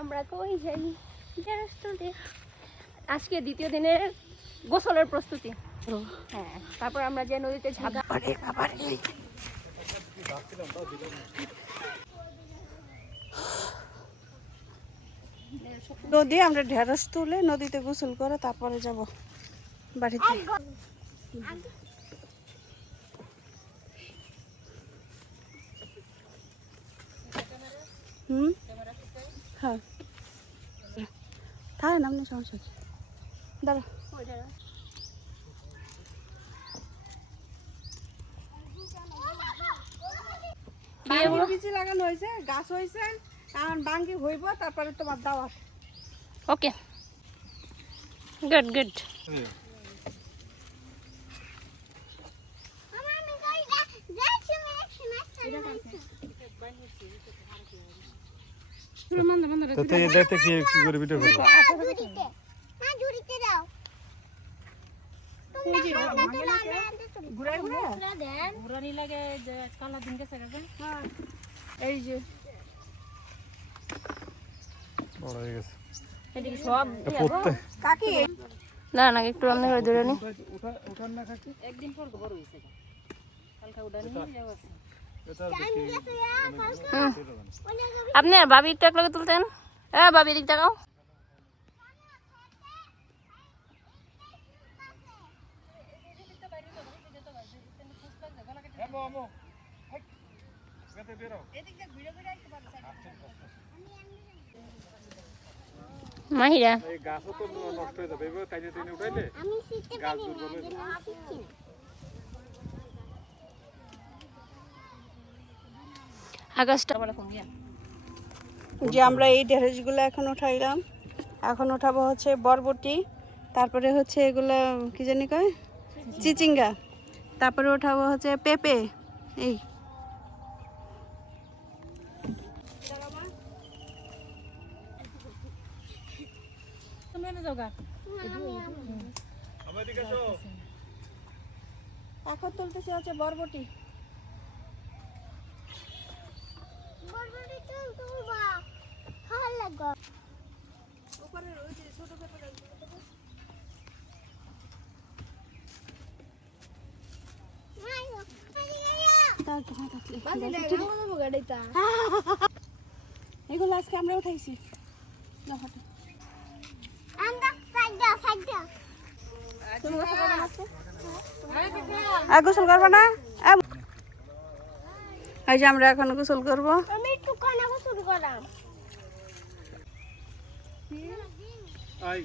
আমরা কই যাই ঢেঁড়স তুলতে। আজকে দ্বিতীয় দিনের গোসলের প্রস্তুতি। হ্যাঁ, তারপর আমরা যে নদীতে ঝাঁপ। নদী আমরা ঢেঁড়স তুলে নদীতে গোসল করে তারপরে যাব বাড়িতে। হ্যাঁ তাই নামনি সমস্যা কি দাঁড়া। বীজ লাগানো হয়েছে, গাছ হয়েছে, এখন বাঙ্গি হইব, তারপরে তোমার দাওয়াত। ওকে, গুড গুড। দেখতে কি করে ভিডিও করবো? এই যে বড় হয়ে গেছে সব কাকি না না একটু রান্না করে ধরে নি। উঠান না কাকি, একদিন পর বড় হইছে কালকা উড়ানি যাওয়া আছে। আপনি আর ভাবি একটু একলগে তুলতেন। ভাবি এদিক দেখাও। মাহিরা এই গাছও তো নষ্ট হয়ে যাবে, এবার টাইনে টাইনে উঠাইলে গাছ দুর্বল হয়ে যাবে। আকাশটা যে আমরা এই ঢেঁড়সগুলো এখন উঠাইলাম, এখন উঠাবো হচ্ছে বরবটি, তারপরে হচ্ছে এগুলো কি জানি কয় চিচিঙ্গা, তারপরে উঠাবো হচ্ছে পেঁপে। এই এখন তুলতেছি হচ্ছে বরবটি। এগুলো আজকে আমরা উঠাইছি। গোসল করবো না? এই যে আমরা এখন গোসল করবো। আই